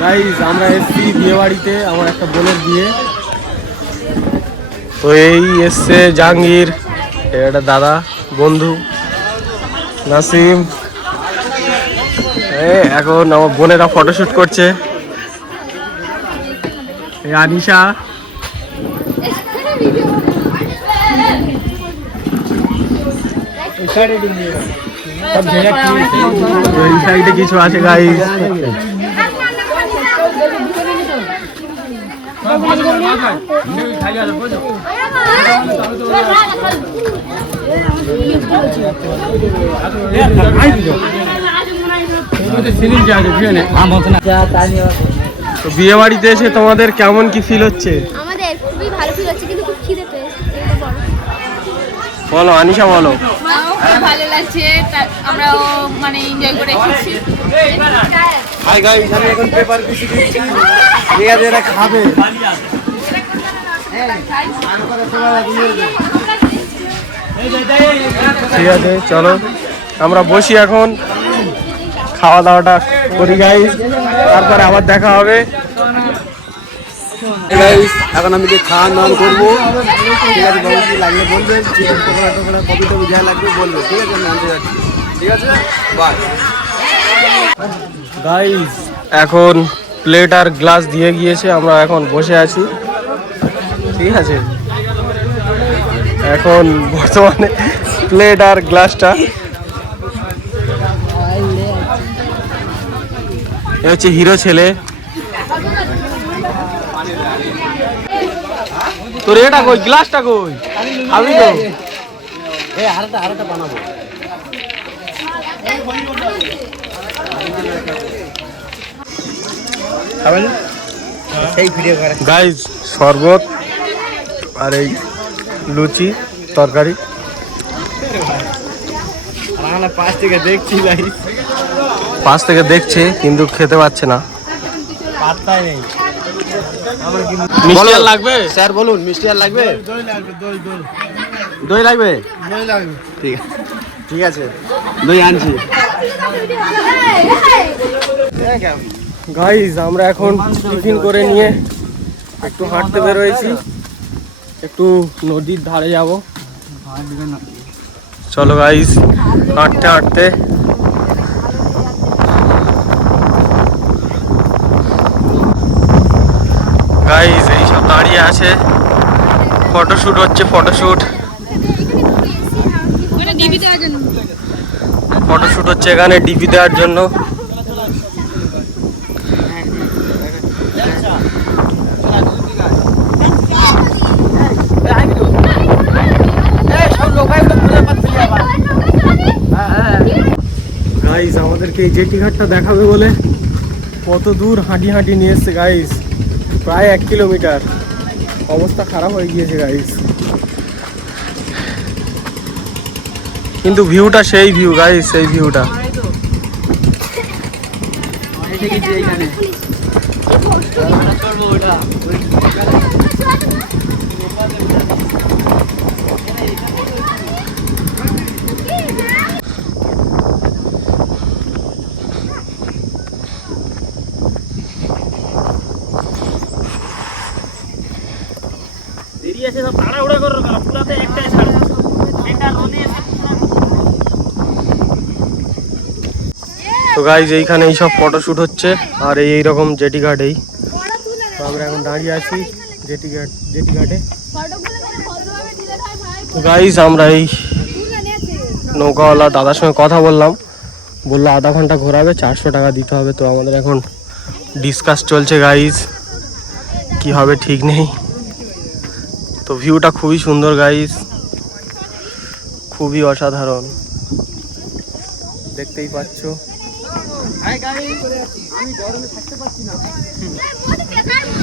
Guys আমরা এসছি বিয়ে বাড়িতে, আমার একটা বোনের বিয়ে। তো এই এসছে জাহাঙ্গীর, এটা দাদা বন্ধু নাসিম। এখন আমার বোনেরা ফটোশুট করছে। এই আনিশা, এই সাইডে কিছু আছে গাইস। বিয়ে বাড়িতে এসে তোমাদের কেমন কি ফিল হচ্ছে? আমাদের খুবই ভালো ফিল হচ্ছে, কিন্তু খুব খিদে পেয়েছে। বলো আনিশা, বলো। খুব ভালো লাগছে, আমরাও মানে এনজয় করে এসেছি। হাই গাইস, আমি এখন পেপার পিসি দিচ্ছি, ঠিক আছে? এটা খাবে। ঠিক আছে, চলো আমরা বসি এখন, খাওয়া দাওয়াটা করি গাইস, তারপরে আবার দেখা হবে। এখন আমি যে খাওয়া দাওয়া করবো, ঠিক আছে? বাবু কি লাগলে বলবেন, চিকেন পকোড়া টোকোড়া কপি টপি যা লাগবে বলবে, ঠিক আছে? আমি আনতে যাচ্ছি, ঠিক আছে? Bye guys. এখন প্লেট আর গ্লাস দিয়ে গিয়েছে, আমরা এখন বসে আছি, ঠিক আছে? এখন বর্তমানে প্লেট আর গ্লাসটা এ হচ্ছে হিরো ছেলে। তোর এটা কই, গ্লাসটা কই? আমি তো আরেকটা বানাবো। গাইজ শরবত আর এই লুচি তরকারি। পাশ থেকে দেখছে কিন্তু খেতে পাচ্ছে না। মিষ্টি আর লাগবে স্যার? বলুন, মিষ্টি আর লাগবে? দই লাগবে? ঠিক আছে, দই আনছি। গাইজ আমরা এখন টিফিন করে নিয়ে একটু হাঁটতে বেরোয়েছি, একটু নদীর ধারে যাব। চলো গাইজ, হাঁটতে হাঁটতে গাইজ এইসব দাঁড়িয়ে আছে, ফটোশুট হচ্ছে। ফটোশুট হচ্ছে এখানে ডিপি দেওয়ার জন্য। গাইজ আমাদেরকে এই জেটি ঘাটটা দেখাবে বলে কত দূর হাঁটি হাঁটি নিয়ে এসছে গাইজ, প্রায় 1 কিলোমিটার। অবস্থা খারাপ হয়ে গিয়েছে গাইজ, কিন্তু ভিউটা সেই ভিউ গাইজ, সেই ভিউটা। তো গাইজ এইখানে এইসব ফটোশুট হচ্ছে, আর এইরকম জেটি ঘাটেই তো আমরা এখন দাঁড়িয়ে আছি, জেটি ঘাটে। তো গাইজ আমরা এই নৌকাওয়ালা দাদার সঙ্গে কথা বললাম, বললো আধা ঘন্টা ঘোরাবে, 400 টাকা দিতে হবে। তো আমাদের এখন ডিসকাস চলছে গাইজ, কি হবে ঠিক নেই। তো ভিউটা খুবই সুন্দর গাইজ, খুবই অসাধারণ, দেখতেই পাচ্ছ। আমি গরমে থাকতে পারছি না।